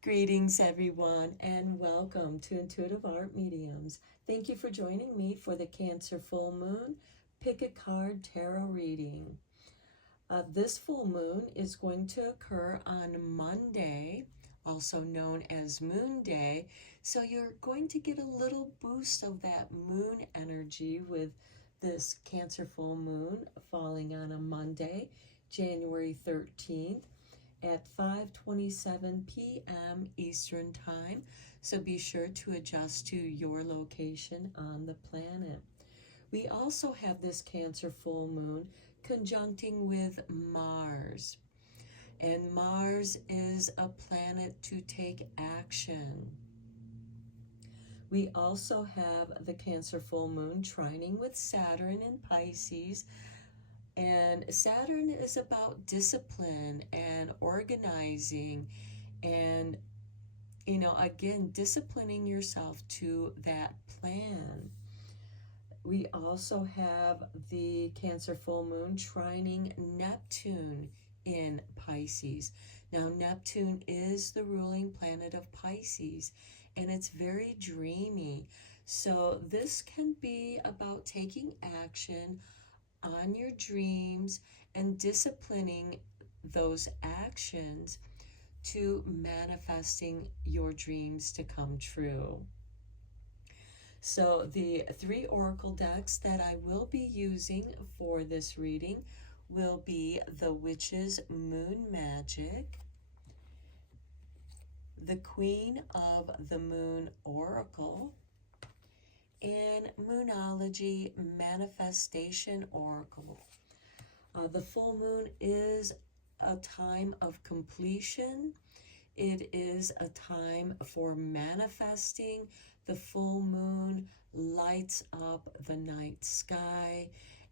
Greetings, everyone, and welcome to Intuitive Art Mediums. Thank you for joining me for the Cancer Full Moon Pick a Card Tarot reading. This full moon is going to occur on Monday, also known as Moon Day. So you're going to get a little boost of that moon energy with this Cancer full moon falling on a Monday, January 13th at 5:27 p.m. Eastern Time. So be sure to adjust to your location on the planet. We also have this Cancer full moon conjuncting with Mars. And Mars is a planet to take action. We also have the Cancer full moon trining with Saturn in Pisces. And Saturn is about discipline and organizing and, again, disciplining yourself to that plan. We also have the Cancer full moon trining Neptune in Pisces. Now, Neptune is the ruling planet of Pisces, and it's very dreamy. So this can be about taking action on your dreams and disciplining those actions to manifesting your dreams to come true. So the three oracle decks that I will be using for this reading will be the Witch's Moon Magic, the Queen of the Moon Oracle, and Moonology Manifestation Oracle. The full moon is a time of completion. It is a time for manifesting. The full moon lights up the night sky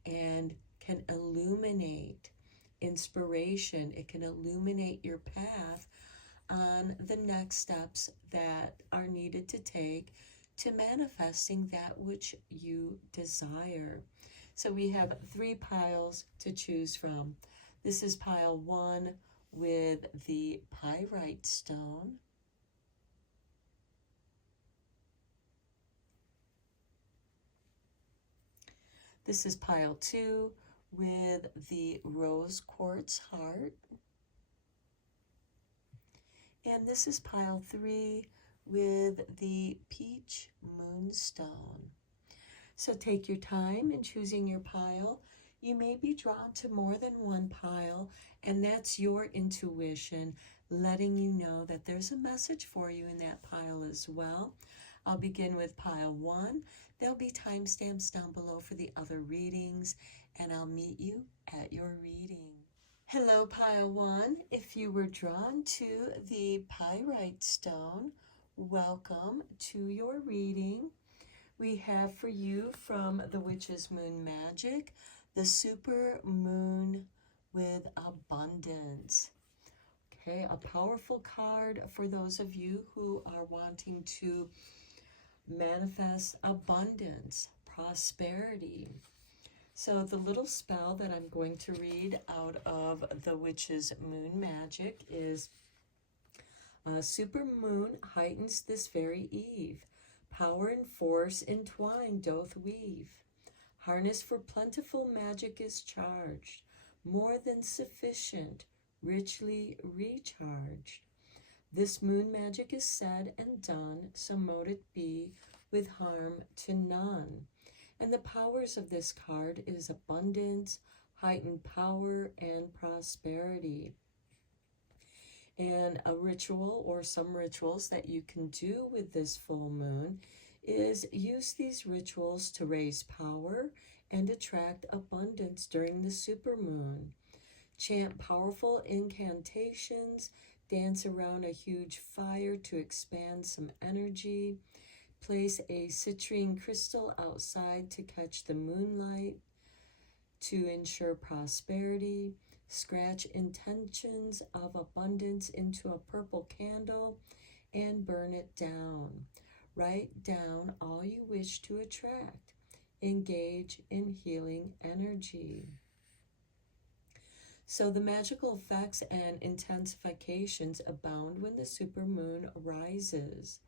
and can illuminate inspiration. It can illuminate your path on the next steps that are needed to take to manifesting that which you desire. So we have three piles to choose from. This is pile 1 with the pyrite stone. This is pile 2 with the rose quartz heart. And this is pile 3 with the peach moonstone. So take your time in choosing your pile. You may be drawn to more than one pile, and that's your intuition letting you know that there's a message for you in that pile as well. I'll begin with pile 1. There'll be timestamps down below for the other readings, and I'll meet you at your reading. Hello, pile 1. If you were drawn to the pyrite stone, welcome to your reading. We have for you from the Witch's Moon Magic, the super moon with abundance. Okay, a powerful card for those of you who are wanting to manifest abundance, prosperity. So the little spell that I'm going to read out of the Witch's Moon Magic is super moon heightens this very eve. Power and force entwined doth weave. Harness for plentiful magic is charged, more than sufficient, richly recharged. This moon magic is said and done, so mote it be, with harm to none. And the powers of this card is abundance, heightened power, and prosperity. And a ritual or some rituals that you can do with this full moon is use these rituals to raise power and attract abundance during the supermoon. Chant powerful incantations, dance around a huge fire to expand some energy, place a citrine crystal outside to catch the moonlight to ensure prosperity. Scratch intentions of abundance into a purple candle and burn it down. Write down all you wish to attract. Engage in healing energy. So the magical effects and intensifications abound when the supermoon rises.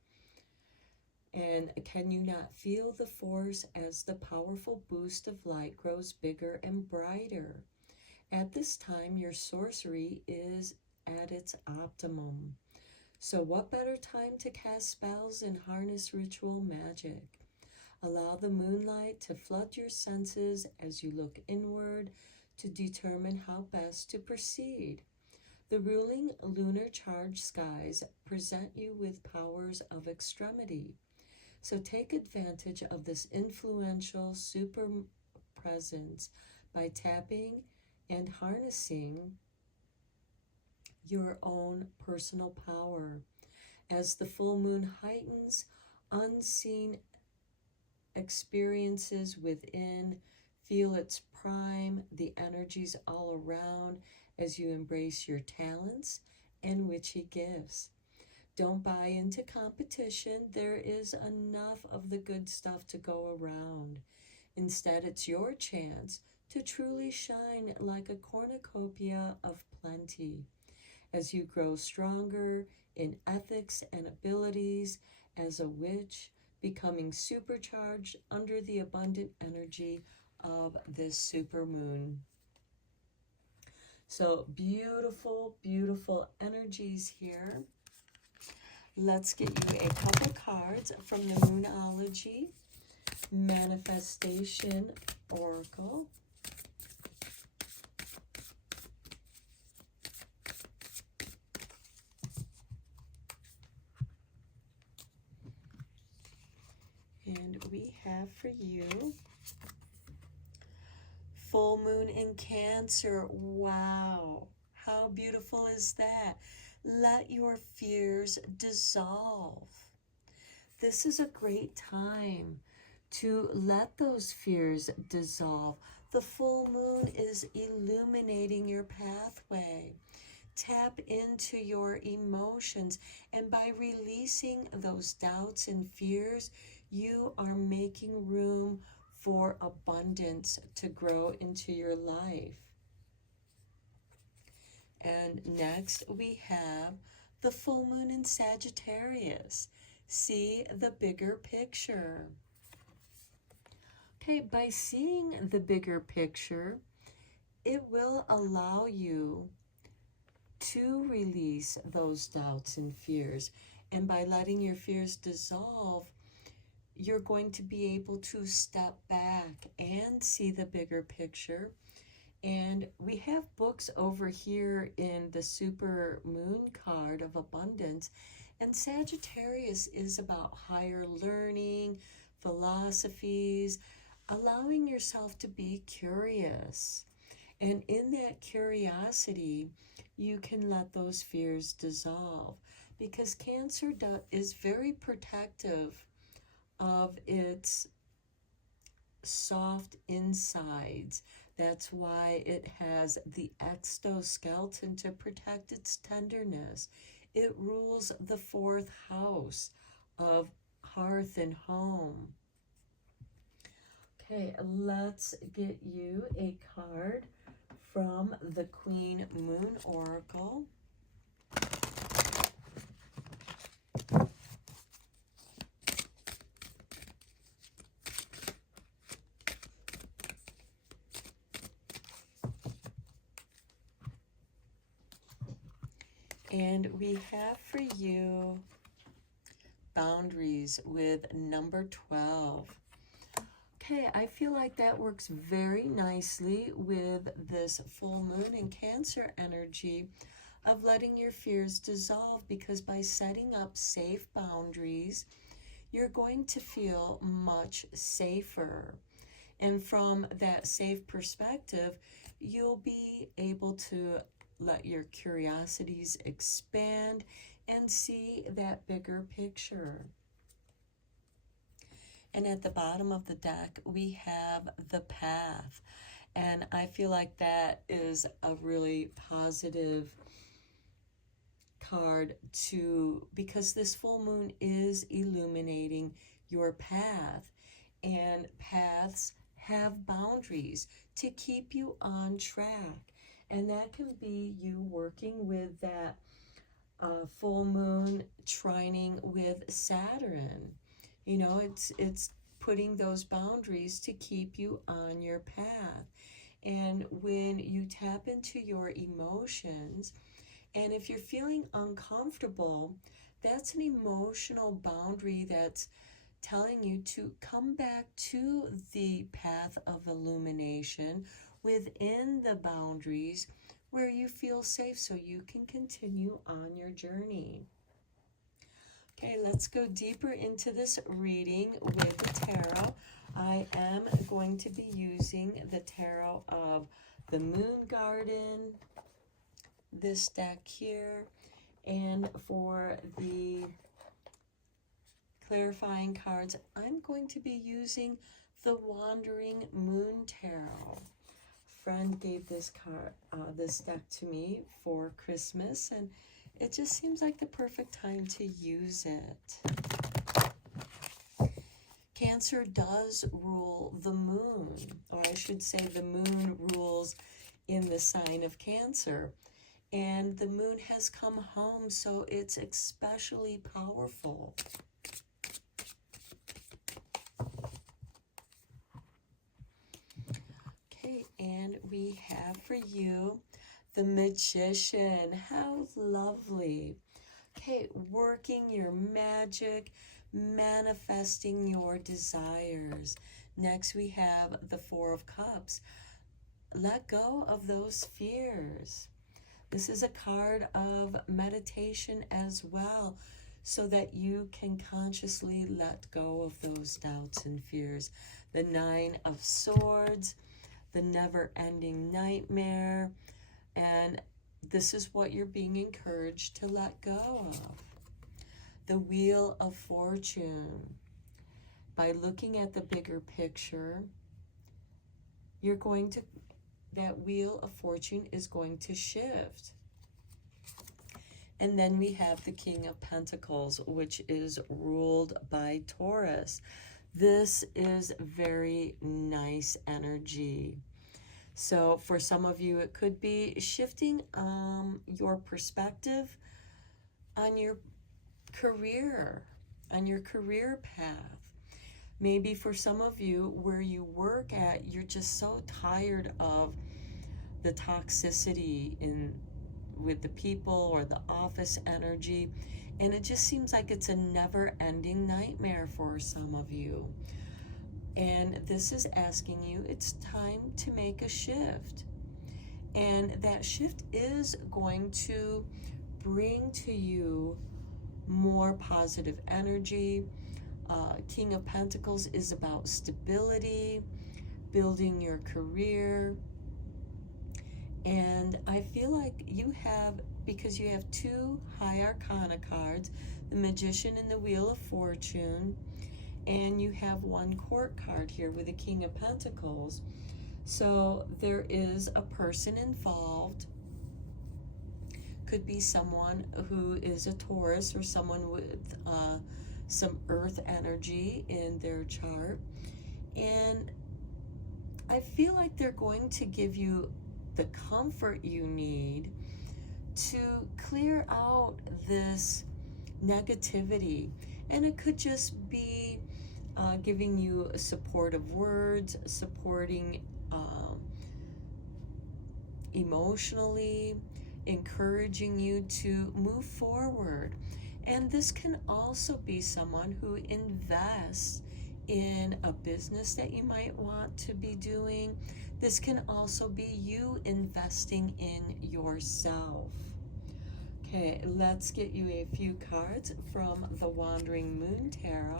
And can you not feel the force as the powerful boost of light grows bigger and brighter? At this time, your sorcery is at its optimum. So what better time to cast spells and harness ritual magic? Allow the moonlight to flood your senses as you look inward to determine how best to proceed. The ruling lunar charged skies present you with powers of extremity. So take advantage of this influential super presence by tapping and harnessing your own personal power. As the full moon heightens, unseen experiences within feel its prime, the energies all around as you embrace your talents and witchy gifts. Don't buy into competition. There is enough of the good stuff to go around. Instead, it's your chance to truly shine like a cornucopia of plenty as you grow stronger in ethics and abilities as a witch, becoming supercharged under the abundant energy of this supermoon. So beautiful, beautiful energies here. Let's get you a couple cards from the Moonology Manifestation Oracle. And we have for you full moon in Cancer. Wow, how beautiful is that? Let your fears dissolve. This is a great time to let those fears dissolve. The full moon is illuminating your pathway. Tap into your emotions, and by releasing those doubts and fears, you are making room for abundance to grow into your life. And next we have the full moon in Sagittarius. See the bigger picture. Okay, by seeing the bigger picture, it will allow you to release those doubts and fears. And by letting your fears dissolve, you're going to be able to step back and see the bigger picture. And we have books over here in the super moon card of abundance. And Sagittarius is about higher learning, philosophies, allowing yourself to be curious. And in that curiosity, you can let those fears dissolve, because Cancer is very protective of its soft insides. That's why it has the exoskeleton to protect its tenderness. It rules the 4th house of hearth and home. Okay, let's get you a card from the Queen Moon Oracle. And we have for you boundaries with number 12. Okay, I feel like that works very nicely with this full moon in Cancer energy of letting your fears dissolve, because by setting up safe boundaries, you're going to feel much safer. And from that safe perspective, you'll be able to let your curiosities expand and see that bigger picture. And at the bottom of the deck, we have the Path. And I feel like that is a really positive card because this full moon is illuminating your path. And paths have boundaries to keep you on track. And that can be you working with that full moon trining with Saturn. You know, it's putting those boundaries to keep you on your path. And when you tap into your emotions, and if you're feeling uncomfortable, that's an emotional boundary that's telling you to come back to the path of illumination within the boundaries where you feel safe so you can continue on your journey. Okay, let's go deeper into this reading with the tarot. I am going to be using the tarot of the Moon Garden, this deck here, and for the clarifying cards, I'm going to be using the Wandering Moon Tarot. Friend gave this this deck to me for Christmas, and it just seems like the perfect time to use it. Cancer does rule the moon, or I should say the moon rules in the sign of Cancer. And the moon has come home, so it's especially powerful. Okay, and we have for you the Magician. How lovely. Okay, working your magic, manifesting your desires. Next, we have the Four of Cups. Let go of those fears. This is a card of meditation as well, so that you can consciously let go of those doubts and fears. The Nine of Swords, the never-ending nightmare, and this is what you're being encouraged to let go of. The Wheel of Fortune. By looking at the bigger picture, you're going to, that Wheel of Fortune is going to shift. And then we have the King of Pentacles, which is ruled by Taurus. This is very nice energy. So for some of you, it could be shifting your perspective on your career path. Maybe for some of you, where you work at, you're just so tired of the toxicity with the people or the office energy, and it just seems like it's a never-ending nightmare for some of you. And this is asking you, it's time to make a shift. And that shift is going to bring to you more positive energy. King of Pentacles is about stability, building your career. And I feel like you have, because you have two High Arcana cards, the Magician and the Wheel of Fortune, and you have one Court card here with the King of Pentacles. So there is a person involved. Could be someone who is a Taurus or someone with some earth energy in their chart. And I feel like they're going to give you the comfort you need to clear out this negativity. And it could just be giving you supportive words, supporting emotionally, encouraging you to move forward. And this can also be someone who invests in a business that you might want to be doing. This can also be you investing in yourself. Okay, let's get you a few cards from the Wandering Moon Tarot.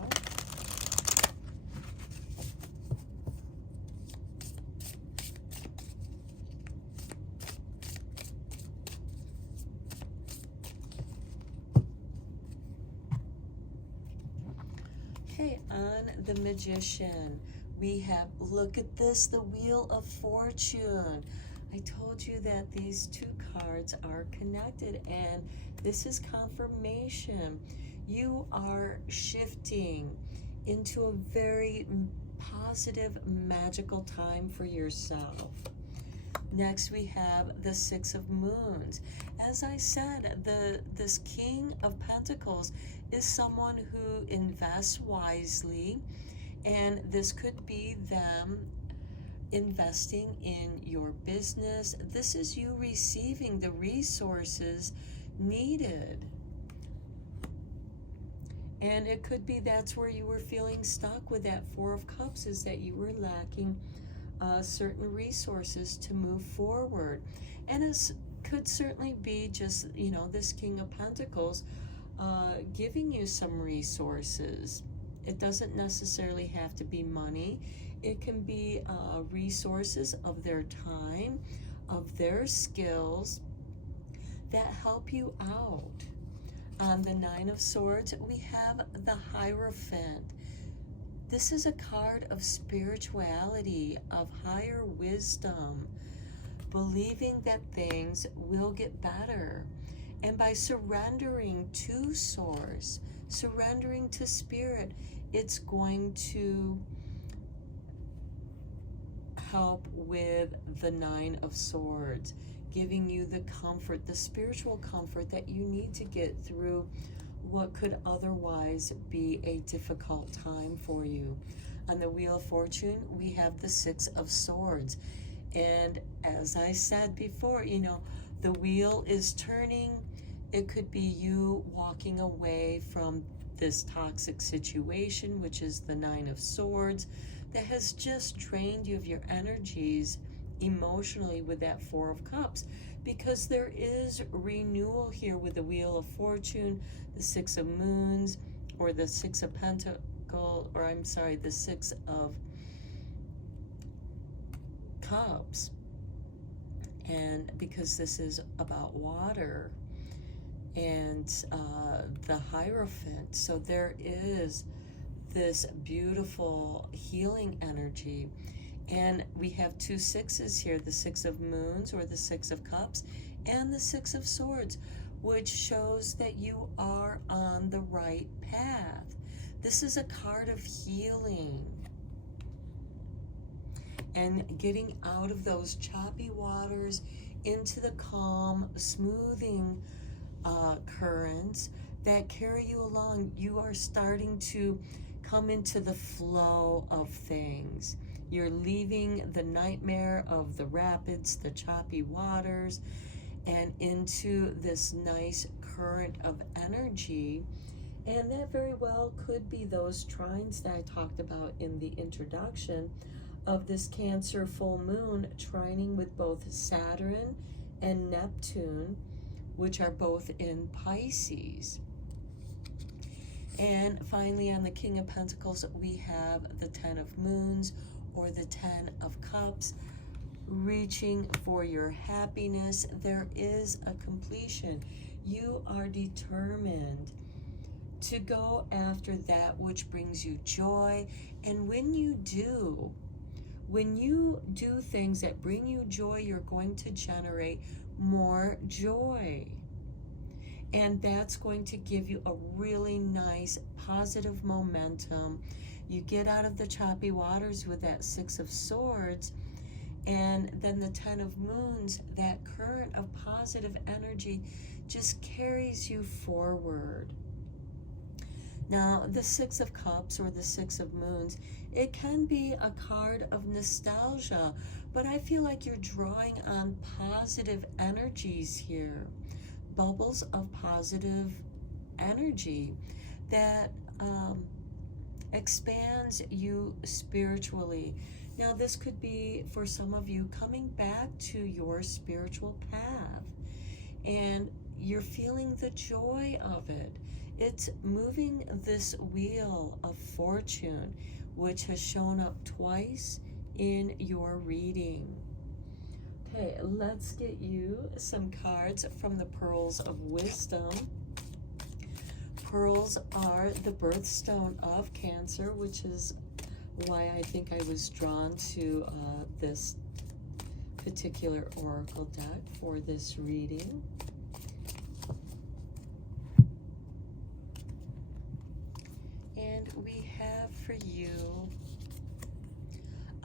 Okay, on the Magician, we have, look at this, the Wheel of Fortune. I told you that these two cards are connected, and this is confirmation. You are shifting into a very positive, magical time for yourself. Next, we have the Six of Moons. As I said, this King of Pentacles is someone who invests wisely, and this could be them investing in your business. This is you receiving the resources needed. And it could be that's where you were feeling stuck with that Four of Cups, is that you were lacking certain resources to move forward. And it could certainly be just, this King of Pentacles giving you some resources. It doesn't necessarily have to be money. It can be resources of their time, of their skills that help you out. On the Nine of Swords, we have the Hierophant. This is a card of spirituality, of higher wisdom, believing that things will get better. And by surrendering to Source, surrendering to Spirit, it's going to help with the Nine of Swords, giving you the comfort, the spiritual comfort that you need to get through what could otherwise be a difficult time for you. On the Wheel of Fortune, we have the Six of Swords. And as I said before, the wheel is turning. It could be you walking away from this toxic situation, which is the Nine of Swords, that has just drained you of your energies emotionally with that Four of Cups, because there is renewal here with the Wheel of Fortune, the Six of Moons, or the Six of Pentacles, or I'm sorry, the Six of Cups. And because this is about water, and the Hierophant, so there is this beautiful healing energy. And we have two sixes here, the Six of Moons or the Six of Cups and the Six of Swords, which shows that you are on the right path. This is a card of healing and getting out of those choppy waters into the calm, smoothing currents that carry you along. You are starting to come into the flow of things. You're leaving the nightmare of the rapids, the choppy waters, and into this nice current of energy. And that very well could be those trines that I talked about in the introduction of this Cancer full moon, trining with both Saturn and Neptune, which are both in Pisces. And finally, on the King of Pentacles, we have the Ten of Moons or the Ten of Cups, reaching for your happiness. There is a completion. You are determined to go after that which brings you joy. And when you do things that bring you joy, you're going to generate more joy. And that's going to give you a really nice positive momentum. You get out of the choppy waters with that Six of Swords, and then the Ten of Moons, that current of positive energy just carries you forward. Now, the Six of Cups or the Six of Moons, it can be a card of nostalgia, but I feel like you're drawing on positive energies here. Bubbles of positive energy that expands you spiritually. Now, this could be, for some of you, coming back to your spiritual path, and you're feeling the joy of it. It's moving this Wheel of Fortune, which has shown up twice in your reading. Okay, let's get you some cards from the Pearls of Wisdom. Pearls are the birthstone of Cancer, which is why I think I was drawn to this particular oracle deck for this reading. And we have for you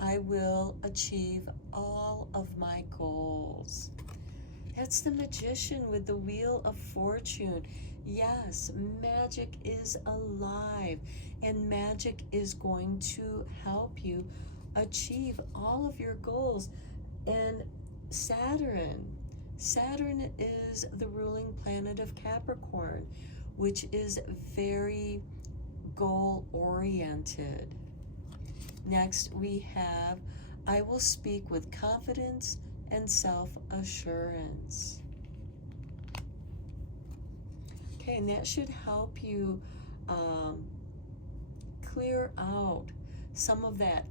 I will achieve all of my goals. That's the Magician with the Wheel of Fortune. Yes, magic is alive, and magic is going to help you achieve all of your goals. And Saturn is the ruling planet of Capricorn, which is very goal oriented. Next, we have I will speak with confidence and self-assurance. Okay, and that should help you clear out some of that,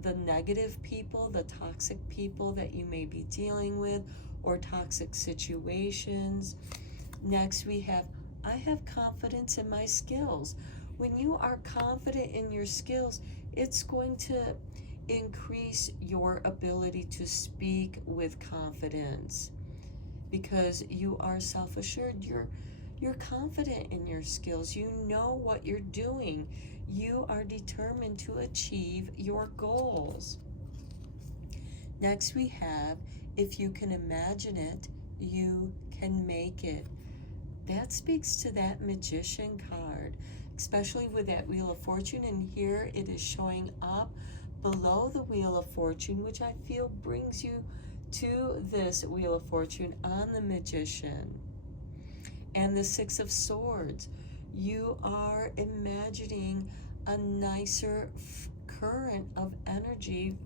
the negative people, the toxic people that you may be dealing with, or toxic situations. Next, we have I have confidence in my skills. When you are confident in your skills, it's going to increase your ability to speak with confidence because you are self-assured. You're confident in your skills. You know what you're doing. You are determined to achieve your goals. Next, we have if you can imagine it, you can make it. That speaks to that Magician card, especially with that Wheel of Fortune. And here it is showing up below the Wheel of Fortune, which I feel brings you to this Wheel of Fortune on the Magician. And the Six of Swords. You are imagining a nicer current of energy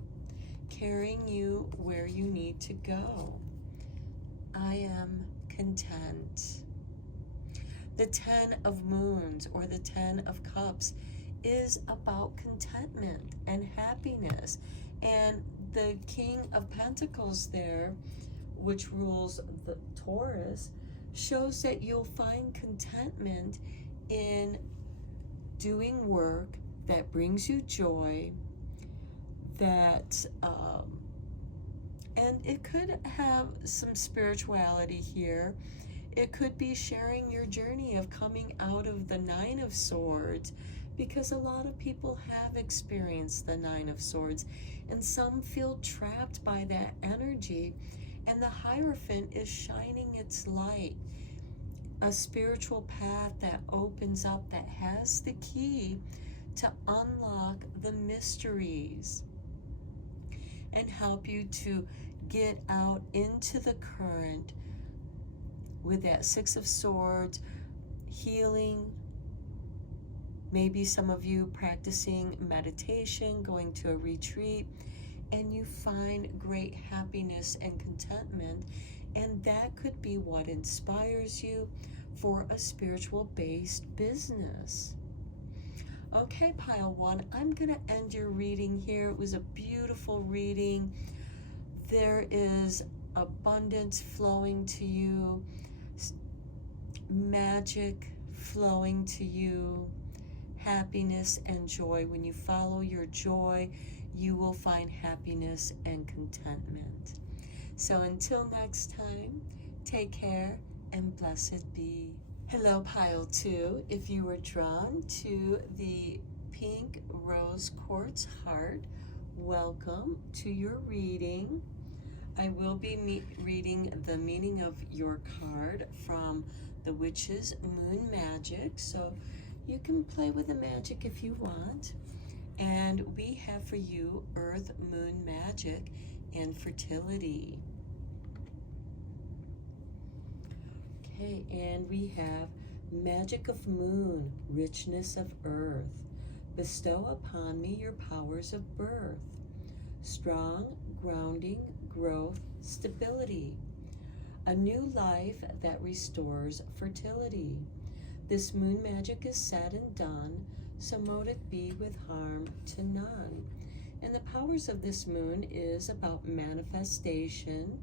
carrying you where you need to go. I am content. The Ten of Moons, or the Ten of Cups, is about contentment and happiness. And the King of Pentacles there, which rules the Taurus, shows that you'll find contentment in doing work that brings you joy, that and it could have some spirituality here. It could be sharing your journey of coming out of the Nine of Swords, because a lot of people have experienced the Nine of Swords, and some feel trapped by that energy, and the Hierophant is shining its light. A spiritual path that opens up, that has the key to unlock the mysteries and help you to get out into the current with that Six of Swords, healing. Maybe some of you practicing meditation, going to a retreat, and you find great happiness and contentment, and that could be what inspires you for a spiritual-based business. Okay, pile one, I'm going to end your reading here. It was a beautiful reading. There is abundance flowing to you, magic flowing to you, happiness and joy. When you follow your joy, you will find happiness and contentment. So until next time, take care and blessed be. Hello, pile two. If you were drawn to the pink rose quartz heart, welcome to your reading. I will be reading the meaning of your card from the Witch's Moon Magic, so you can play with the magic if you want. And we have for you Earth Moon Magic and fertility. Okay, and we have magic of moon, richness of earth. Bestow upon me your powers of birth. Strong, grounding, growth, stability. A new life that restores fertility. This moon magic is said and done, so mote it be with harm to none. And the powers of this moon is about manifestation,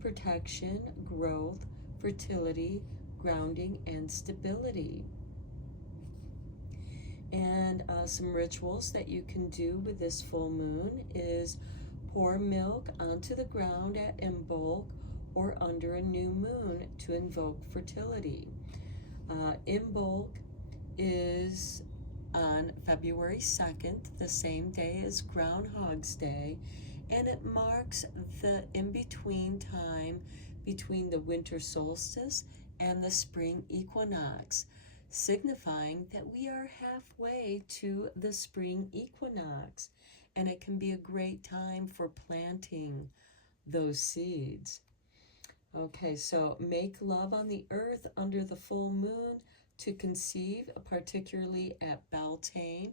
protection, growth, fertility, grounding, and stability. And some rituals that you can do with this full moon is pour milk onto the ground at Imbolc or under a new moon to invoke fertility. Imbolc is on February 2nd, the same day as Groundhog's Day, and it marks the in-between time between the winter solstice and the spring equinox, signifying that we are halfway to the spring equinox, and it can be a great time for planting those seeds. Okay, so make love on the earth under the full moon to conceive, particularly at Beltane.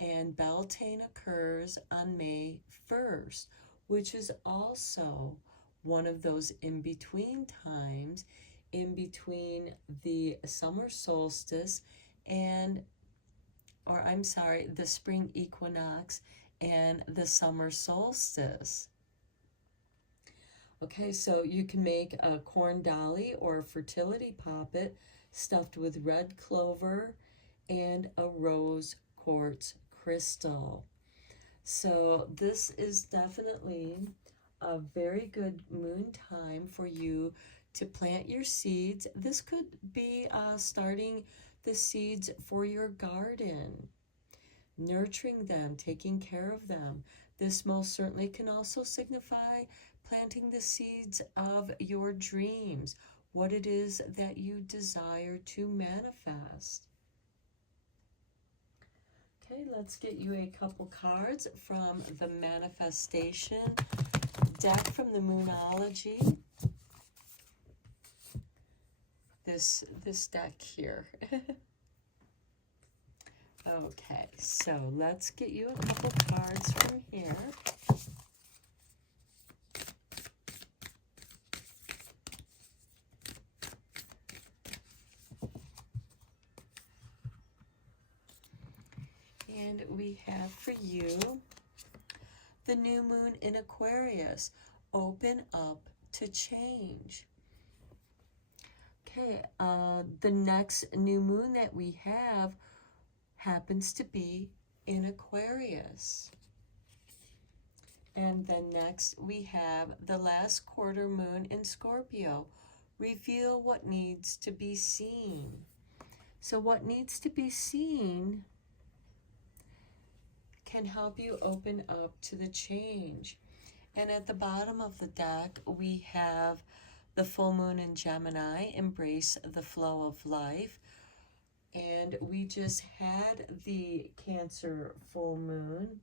And Beltane occurs on May 1st, which is also one of those in-between times, in between the summer solstice and, or I'm sorry, the spring equinox and the summer solstice. Okay, so you can make a corn dolly or a fertility poppet stuffed with red clover and a rose quartz crystal. So this is definitely a very good moon time for you to plant your seeds. This could be starting the seeds for your garden, nurturing them, taking care of them. This most certainly can also signify planting the seeds of your dreams, what it is that you desire to manifest. Okay, let's get you a couple cards from the manifestation deck from the Moonology. This deck here. Okay, so let's get you a couple cards from here. And we have for you the new moon in Aquarius. Open up to change. Okay, the next new moon that we have happens to be in Aquarius. And then next we have the last quarter moon in Scorpio. Reveal what needs to be seen. So what needs to be seen can help you open up to the change. And at the bottom of the deck, we have the full moon in Gemini, embrace the flow of life. And we just had the Cancer full moon,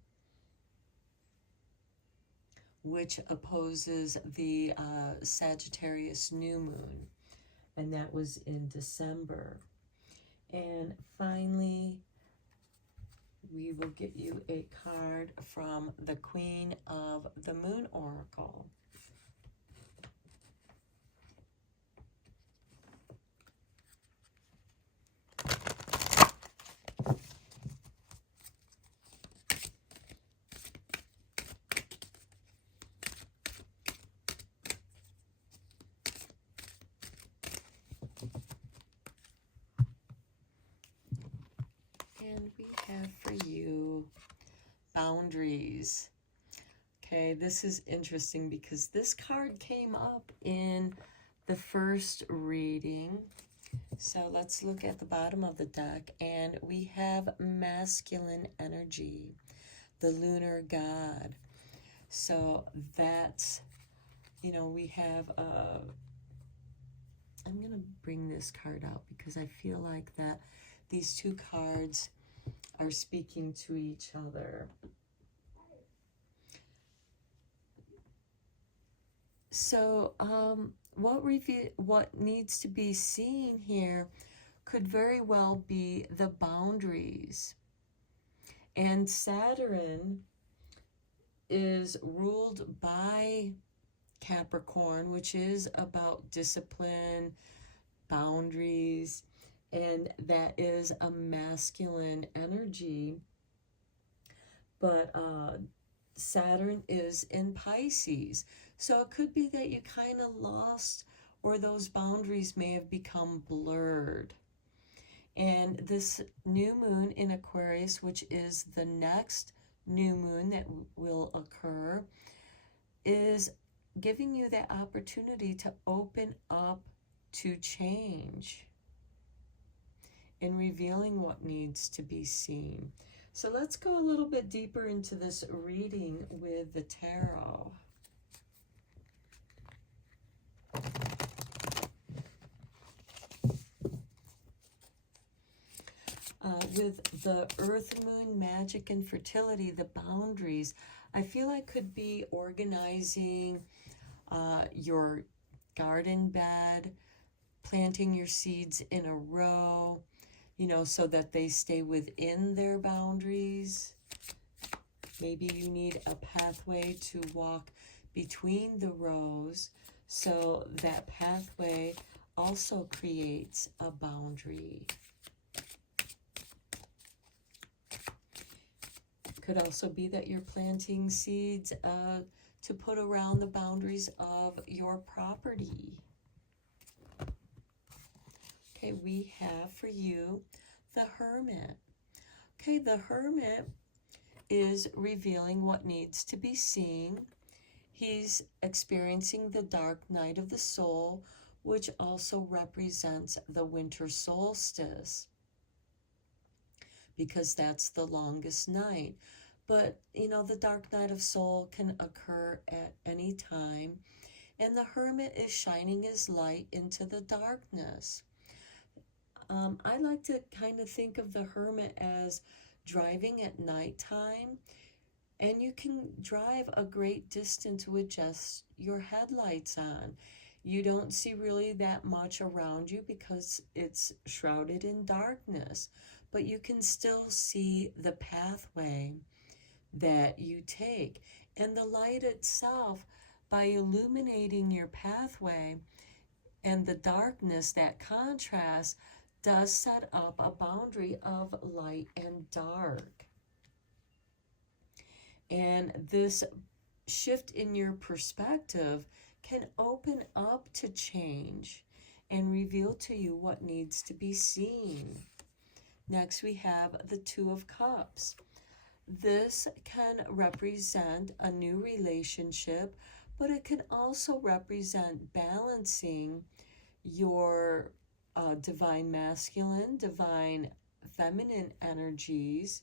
which opposes the Sagittarius new moon. And that was in December. And finally, we will get you a card from the Queen of the Moon Oracle. And we have for you boundaries. Okay, this is interesting because this card came up in the first reading. So let's look at the bottom of the deck, and we have masculine energy, the lunar god. So that's, we have, I'm going to bring this card out because I feel like that these two cards are speaking to each other. So what needs to be seen here could very well be the boundaries. And Saturn is ruled by Capricorn, which is about discipline, boundaries, and that is a masculine energy. But Saturn is in Pisces. So it could be that you kind of lost, or those boundaries may have become blurred. And this new moon in Aquarius, which is the next new moon that will occur, is giving you that opportunity to open up to change. and revealing what needs to be seen. So let's go a little bit deeper into this reading with the tarot. With the earth, moon, magic, and fertility, the boundaries, I feel I could be organizing your garden bed, planting your seeds in a row, you know, so that they stay within their boundaries. Maybe you need a pathway to walk between the rows, so that pathway also creates a boundary. Could also be that you're planting seeds to put around the boundaries of your property. Okay, we have for you the Hermit. Okay, the Hermit is revealing what needs to be seen. He's experiencing the dark night of the soul, which also represents the winter solstice, because that's the longest night. But, you know, the dark night of soul can occur at any time, and the Hermit is shining his light into the darkness. I like to kind of think of the Hermit as driving at nighttime, and you can drive a great distance with just your headlights on. You don't see really that much around you because it's shrouded in darkness, but you can still see the pathway that you take. And the light itself, by illuminating your pathway and the darkness, that contrast, does set up a boundary of light and dark. And this shift in your perspective can open up to change and reveal to you what needs to be seen. Next, we have the Two of Cups. This can represent a new relationship, but it can also represent balancing your divine masculine, divine feminine energies.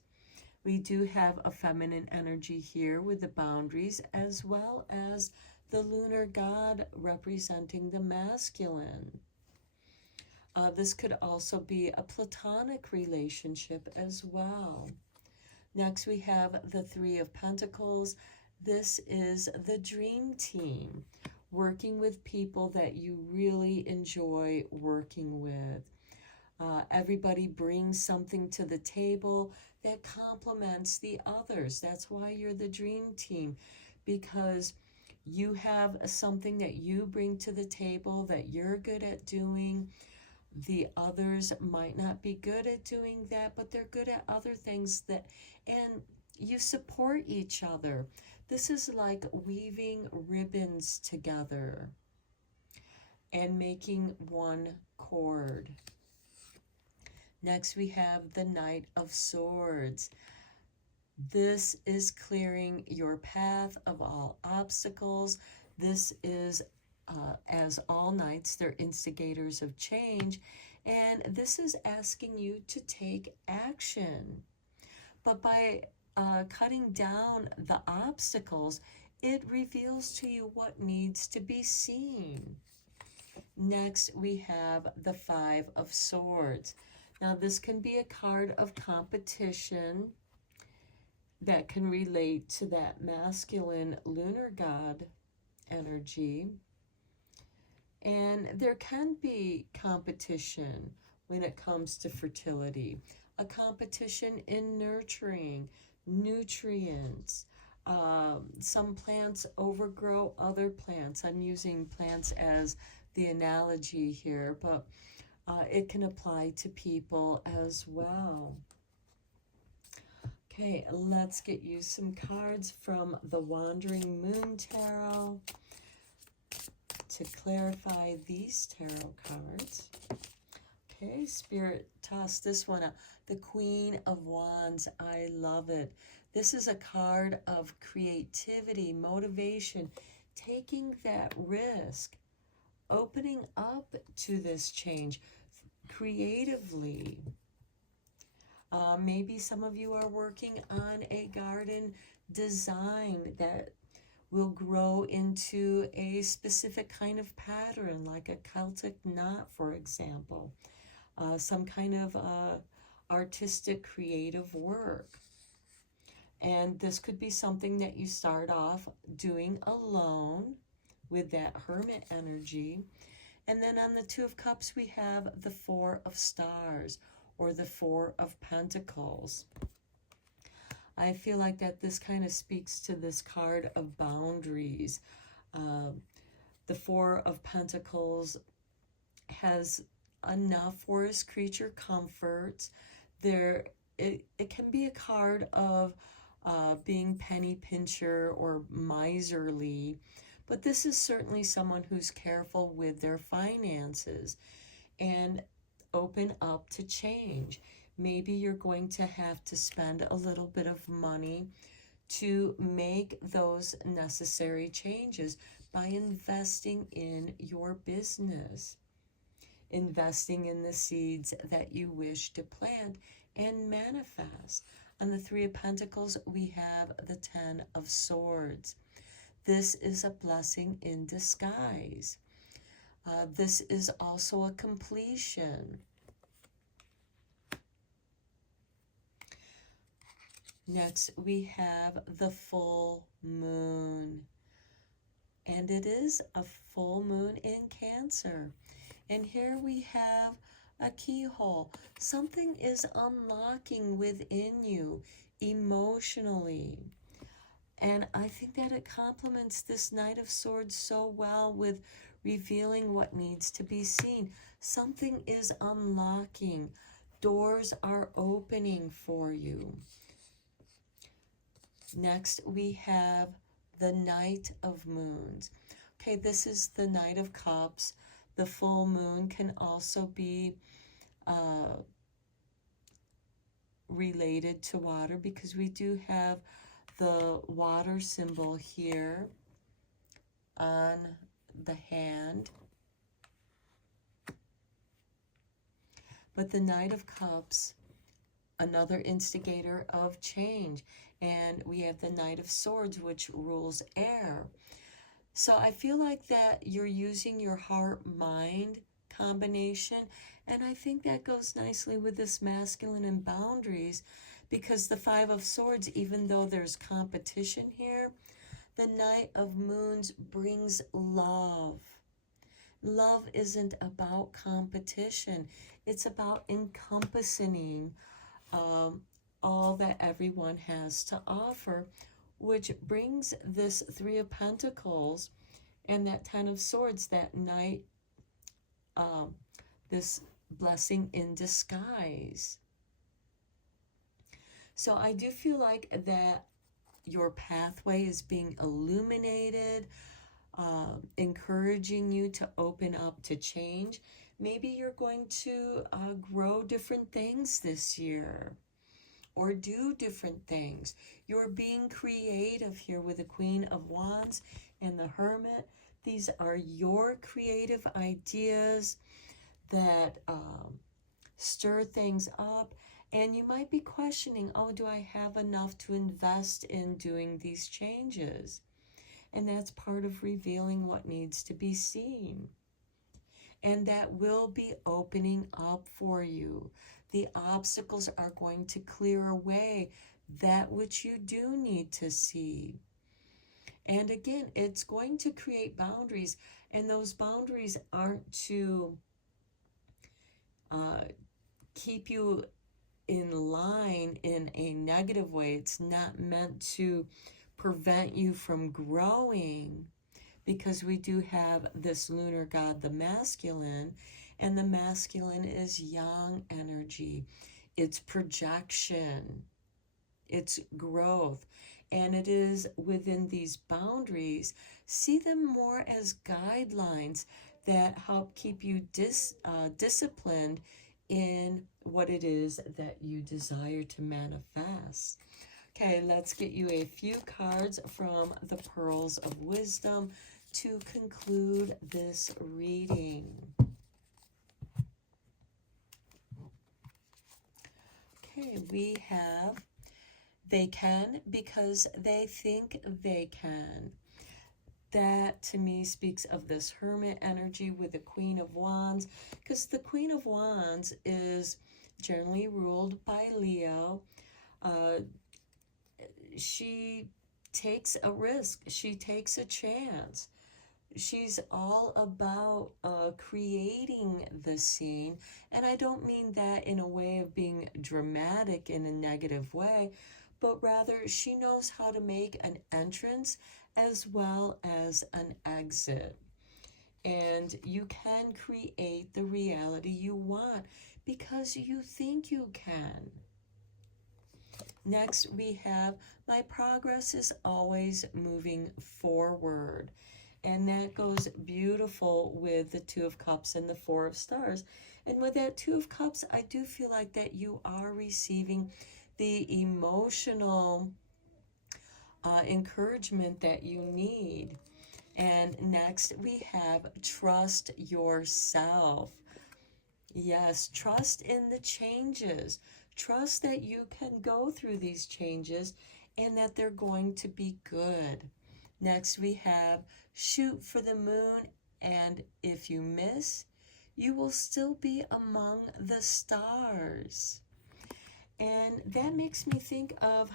We do have a feminine energy here with the boundaries, as well as the lunar god representing the masculine. This could also be a platonic relationship as well. Next, we have the Three of Pentacles. This is the dream team, working with people that you really enjoy working with. Everybody brings something to the table that complements the others. That's why you're the dream team, because you have something that you bring to the table that you're good at doing. The others might not be good at doing that, but they're good at other things, and you support each other. This is like weaving ribbons together and making one cord. Next, we have the Knight of Swords. This is clearing your path of all obstacles. This is, as all knights, they're instigators of change. And this is asking you to take action. But by cutting down the obstacles, it reveals to you what needs to be seen. Next, we have the Five of Swords. Now, this can be a card of competition that can relate to that masculine lunar god energy. And there can be competition when it comes to fertility, a competition in nurturing, nutrients. Some plants overgrow other plants. I'm using plants as the analogy here, but it can apply to people as well. Okay, let's get you some cards from the Wandering Moon Tarot to clarify these tarot cards. Okay, Spirit, toss this one up. The Queen of Wands, I love it. This is a card of creativity, motivation, taking that risk, opening up to this change creatively. Maybe some of you are working on a garden design that will grow into a specific kind of pattern, like a Celtic knot, for example. Some kind of artistic, creative work. And this could be something that you start off doing alone with that Hermit energy. And then on the Two of Cups, we have the Four of Stars, or the Four of Pentacles. I feel like that this kind of speaks to this card of boundaries. The Four of Pentacles has enough forest creature comforts. It can be a card of being penny pincher or miserly, but this is certainly someone who's careful with their finances and open up to change. Maybe you're going to have to spend a little bit of money to make those necessary changes by investing in your business, investing in the seeds that you wish to plant and manifest. On the Three of Pentacles, we have the Ten of Swords. This is a blessing in disguise. This is also a completion. Next, we have the full moon. And it is a full moon in Cancer. And here we have a keyhole. Something is unlocking within you emotionally. And I think that it complements this Knight of Swords so well with revealing what needs to be seen. Something is unlocking. Doors are opening for you. Next, we have the Knight of Moons. Okay, this is the Knight of Cups. The full moon can also be related to water, because we do have the water symbol here on the hand. But the Knight of Cups, another instigator of change. And we have the Knight of Swords, which rules air. So I feel like that you're using your heart-mind combination. And I think that goes nicely with this masculine and boundaries, because the Five of Swords, even though there's competition here, the Knight of Moons brings love. Love isn't about competition. It's about encompassing all that everyone has to offer, which brings this Three of Pentacles and that Ten of Swords, that Knight, this blessing in disguise. So I do feel like that your pathway is being illuminated, encouraging you to open up to change. Maybe you're going to grow different things this year, or do different things. You're being creative here with the Queen of Wands and the Hermit. These are your creative ideas that stir things up. And you might be questioning, oh, do I have enough to invest in doing these changes? And that's part of revealing what needs to be seen. And that will be opening up for you. The obstacles are going to clear away that which you do need to see. And again, it's going to create boundaries. And those boundaries aren't to keep you in line in a negative way. It's not meant to prevent you from growing, because we do have this lunar god, the masculine, and the masculine is yang energy. It's projection, it's growth, and it is within these boundaries. See them more as guidelines that help keep you disciplined in what it is that you desire to manifest. Okay, let's get you a few cards from the Pearls of Wisdom to conclude this reading. Okay, we have they can because they think they can. That to me speaks of this hermit energy with the Queen of Wands, because the Queen of Wands is generally ruled by Leo. She takes a risk, she takes a chance. She's all about creating the scene. And I don't mean that in a way of being dramatic in a negative way, but rather she knows how to make an entrance as well as an exit. And you can create the reality you want because you think you can. Next, we have my progress is always moving forward. And that goes beautiful with the Two of Cups and the Four of Stars. And with that Two of Cups, I do feel like that you are receiving the emotional encouragement that you need. And next, we have trust yourself. Yes, trust in the changes. Trust that you can go through these changes and that they're going to be good. Next, we have shoot for the moon, and if you miss, you will still be among the stars. And that makes me think of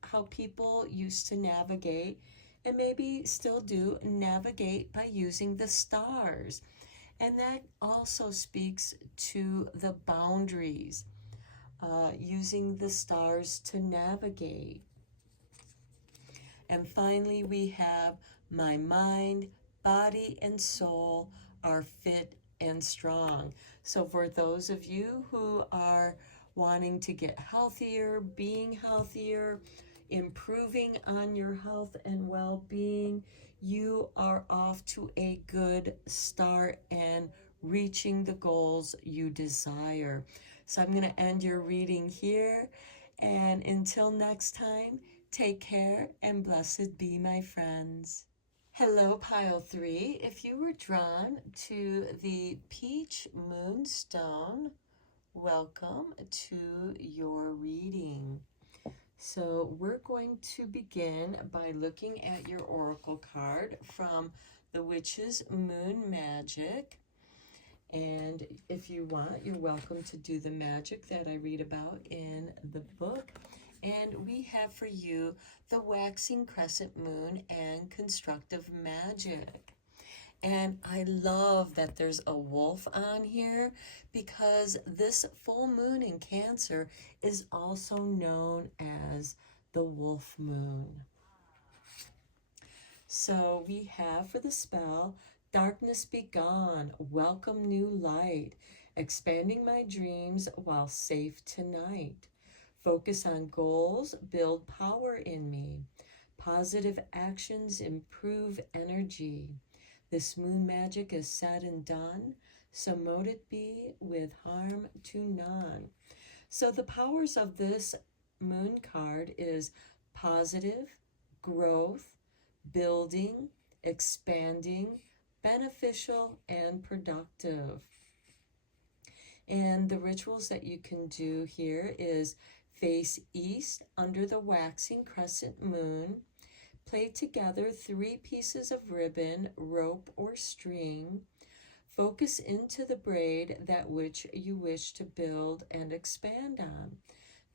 how people used to navigate, and maybe still do navigate by using the stars. And that also speaks to the boundaries, using the stars to navigate. And finally, we have my mind, body, and soul are fit and strong. So for those of you who are wanting to get healthier, being healthier, improving on your health and well-being, you are off to a good start and reaching the goals you desire. So I'm going to end your reading here. And until next time, take care and blessed be, my friends. Hello, Pile 3. If you were drawn to the Peach Moonstone, welcome to your reading. So we're going to begin by looking at your oracle card from the Witch's Moon Magic. And if you want, you're welcome to do the magic that I read about in the book. And we have for you the Waxing Crescent Moon and Constructive Magic. And I love that there's a wolf on here because this full moon in Cancer is also known as the wolf moon. So we have for the spell, darkness be gone, welcome new light, expanding my dreams while safe tonight. Focus on goals, build power in me. Positive actions improve energy. This moon magic is said and done, so mote it be with harm to none. So the powers of this moon card is positive, growth, building, expanding, beneficial, and productive. And the rituals that you can do here is face east under the waxing crescent moon. Play together 3 pieces of ribbon, rope, or string. Focus into the braid that which you wish to build and expand on.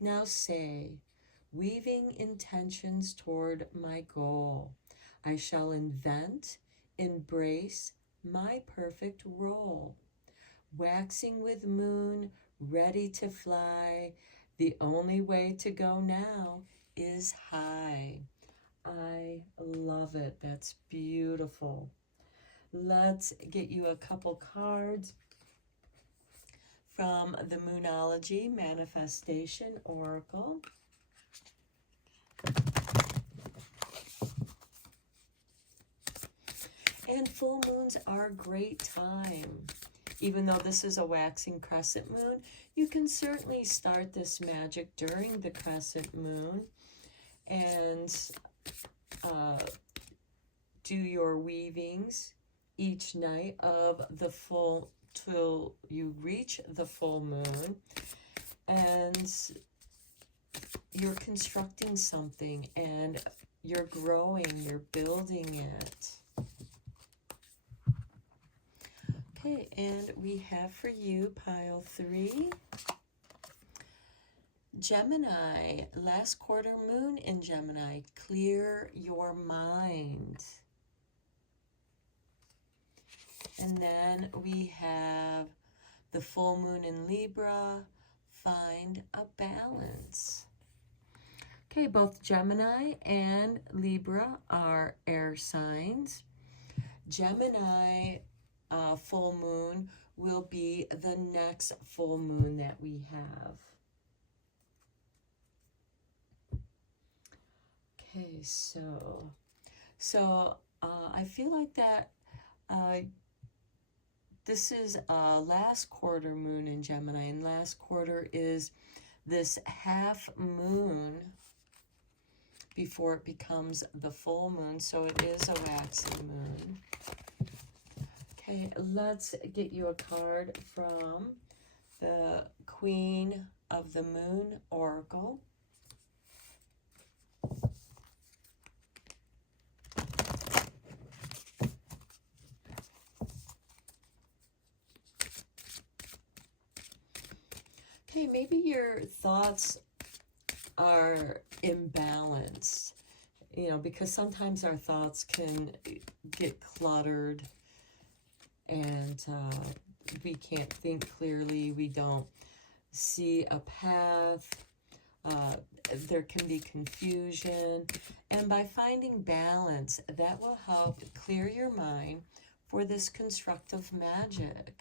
Now say, weaving intentions toward my goal. I shall invent, embrace my perfect role. Waxing with moon, ready to fly. The only way to go now is high. I love it. That's beautiful. Let's get you a couple cards from the Moonology Manifestation Oracle. And full moons are a great time. Even though this is a waxing crescent moon, you can certainly start this magic during the crescent moon and do your weavings each night of the till you reach the full moon. And you're constructing something and you're growing, you're building it. Okay, and we have for you pile 3. Gemini, last quarter moon in Gemini, clear your mind. And then we have the full moon in Libra, find a balance. Okay, both Gemini and Libra are air signs. Gemini full moon will be the next full moon that we have. Okay, so I feel like that this is last quarter moon in Gemini, and last quarter is this half moon before it becomes the full moon, so it is a waxing moon. Okay, let's get you a card from the Queen of the Moon Oracle. Okay, maybe your thoughts are imbalanced, you know, because sometimes our thoughts can get cluttered and we can't think clearly. We don't see a path. There can be confusion. And by finding balance, that will help clear your mind for this constructive magic,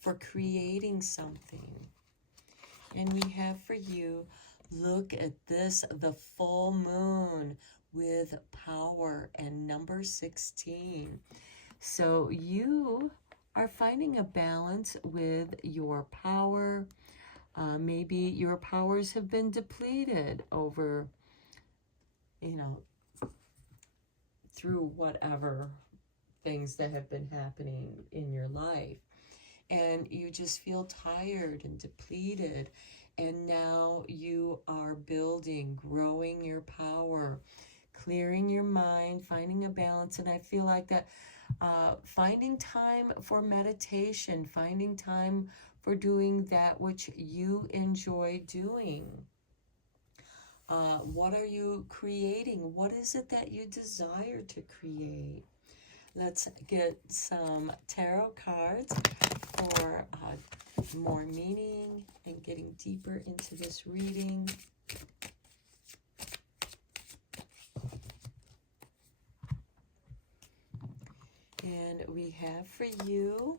for creating something. And we have for you, look at this, the full moon with power and number 16. So you are finding a balance with your power. Maybe your powers have been depleted over, you know, through whatever things that have been happening in your life. And you just feel tired and depleted. And now you are building, growing your power, clearing your mind, finding a balance. And I feel like that finding time for meditation, finding time for doing that which you enjoy doing. What are you creating? What is it that you desire to create? Let's get some tarot cards for more meaning and getting deeper into this reading. And we have for you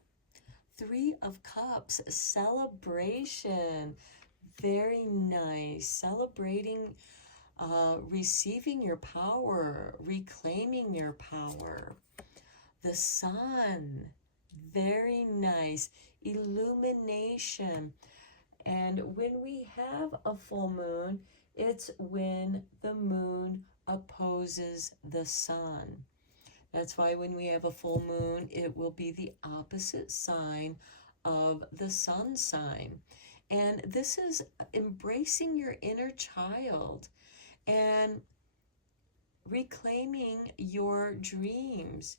3 of Cups, celebration. Very nice. Celebrating, receiving your power, reclaiming your power. The Sun, very nice. Illumination. And when we have a full moon, it's when the moon opposes the sun. That's why when we have a full moon, it will be the opposite sign of the sun sign. And this is embracing your inner child and reclaiming your dreams.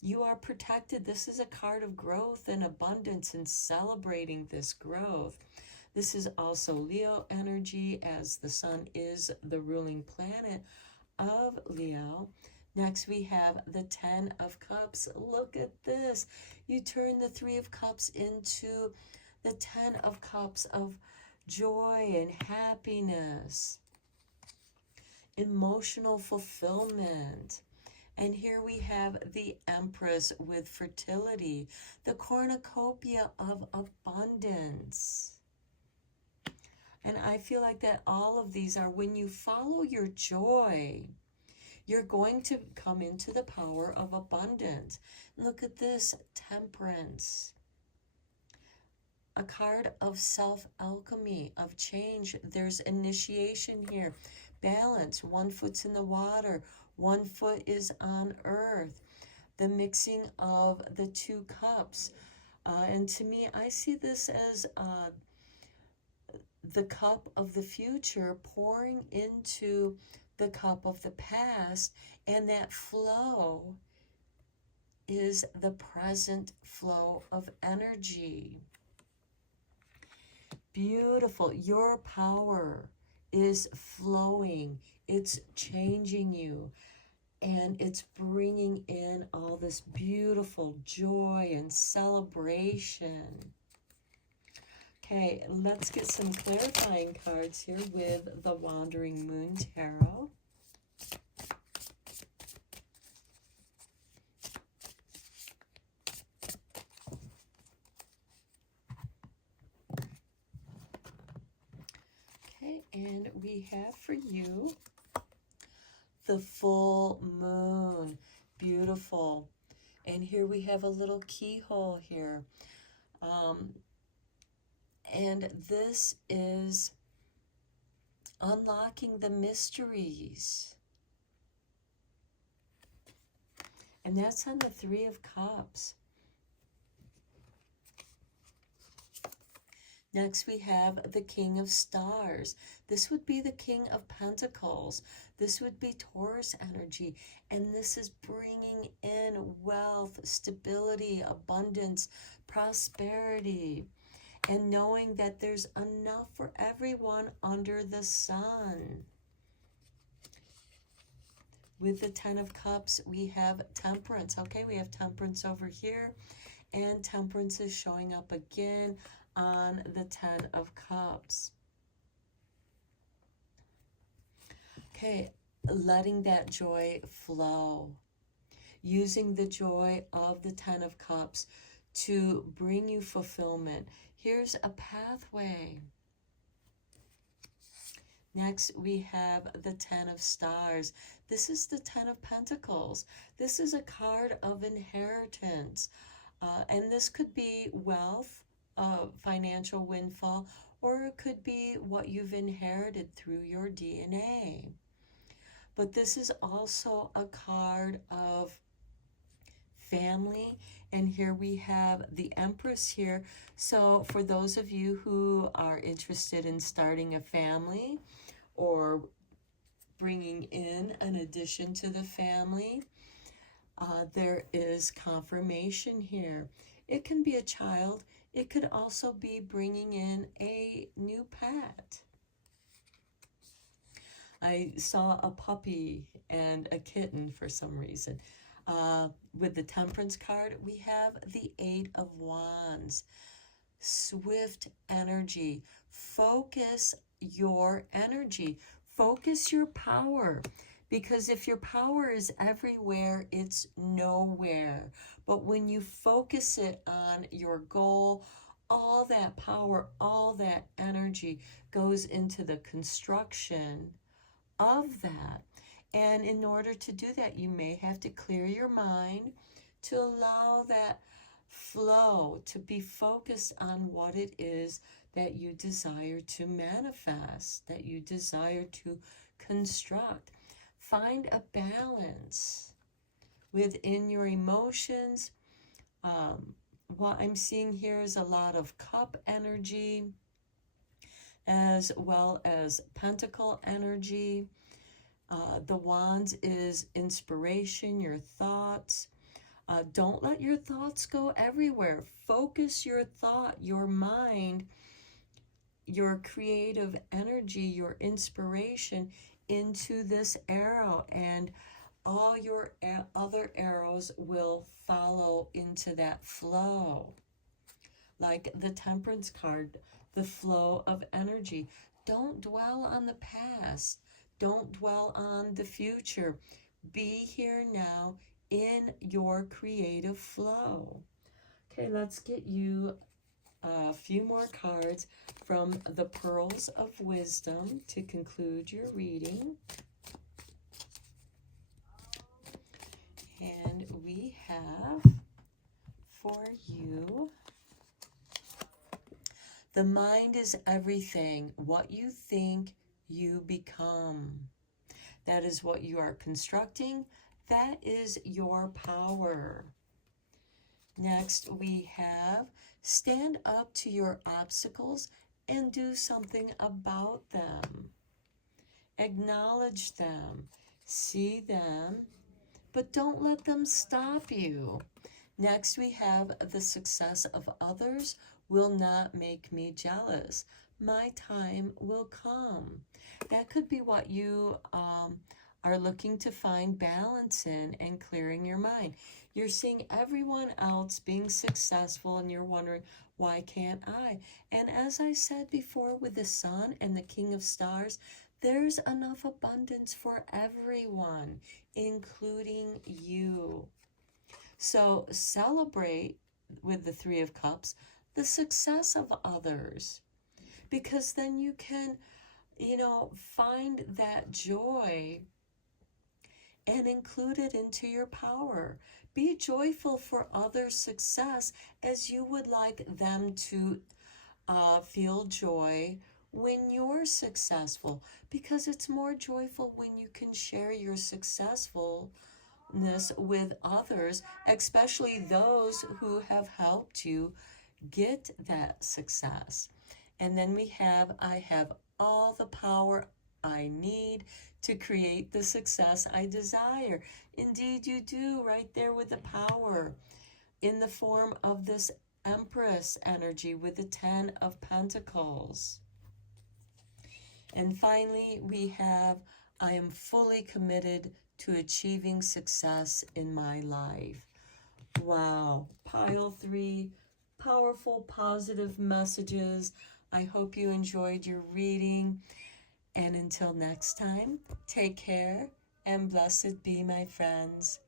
You are protected. This is a card of growth and abundance and celebrating this growth. This is also Leo energy, as the sun is the ruling planet of Leo. Next, we have the 10 of Cups. Look at this. You turn the 3 of Cups into the 10 of Cups of joy and happiness, emotional fulfillment. And here we have the Empress with fertility, the cornucopia of abundance. And I feel like that all of these are, when you follow your joy, you're going to come into the power of abundance. Look at this, Temperance. A card of self-alchemy, of change. There's initiation here. Balance. 1 foot's in the water. 1 foot is on earth. The mixing of the 2 cups. And to me, I see this as the cup of the future pouring into the cup of the past, and that flow is the present flow of energy. Beautiful. Your power is flowing. It's changing you. And it's bringing in all this beautiful joy and celebration. Okay, let's get some clarifying cards here with the Wandering Moon Tarot. Okay, and we have for you the full moon. Beautiful. And here we have a little keyhole here. And this is unlocking the mysteries. And that's on the Three of Cups. Next we have the King of Stars. This would be the King of Pentacles. This would be Taurus energy. And this is bringing in wealth, stability, abundance, prosperity. And knowing that there's enough for everyone under the sun. With the Ten of Cups, we have Temperance. Okay, we have Temperance over here. And Temperance is showing up again on the Ten of Cups. Okay, letting that joy flow. Using the joy of the Ten of Cups to bring you fulfillment. Here's a pathway. Next, we have the Ten of Stars. This is the Ten of Pentacles. This is a card of inheritance. And this could be wealth, financial windfall, or it could be what you've inherited through your DNA. But this is also a card of family, and here we have the Empress here. So for those of you who are interested in starting a family or bringing in an addition to the family, there is confirmation here. It can be a child. It could also be bringing in a new pet. I saw a puppy and a kitten for some reason. With the Temperance card, we have the Eight of Wands. Swift energy. Focus your energy. Focus your power. Because if your power is everywhere, it's nowhere. But when you focus it on your goal, all that power, all that energy goes into the construction of that. And in order to do that, you may have to clear your mind to allow that flow to be focused on what it is that you desire to manifest, that you desire to construct. Find a balance within your emotions. What I'm seeing here is a lot of cup energy, as well as pentacle energy. The wands is inspiration, your thoughts. Don't let your thoughts go everywhere. Focus your thought, your mind, your creative energy, your inspiration into this arrow, and all your other arrows will follow into that flow. Like the Temperance card, the flow of energy. Don't dwell on the past. Don't dwell on the future. Be here now in your creative flow. Okay, let's get you a few more cards from the Pearls of Wisdom to conclude your reading. And we have for you, the mind is everything. What you think, you become. That is what you are constructing. That is your power. Next, we have stand up to your obstacles and do something about them. Acknowledge them, see them, but don't let them stop you. Next, we have the success of others will not make me jealous. My time will come. That could be what you are looking to find balance in and clearing your mind. You're seeing everyone else being successful and you're wondering, why can't I? And as I said before with the sun and the king of stars, there's enough abundance for everyone, including you. So celebrate with the Three of Cups the success of others, because then you can, find that joy and include it into your power. Be joyful for others' success as you would like them to feel joy when you're successful, because it's more joyful when you can share your successfulness with others, especially those who have helped you get that success. And then we have, I have all the power I need to create the success I desire. Indeed, you do, right there with the power in the form of this Empress energy with the Ten of Pentacles. And finally, we have, I am fully committed to achieving success in my life. Wow, pile 3, powerful, positive messages. I hope you enjoyed your reading. And until next time, take care and blessed be, my friends.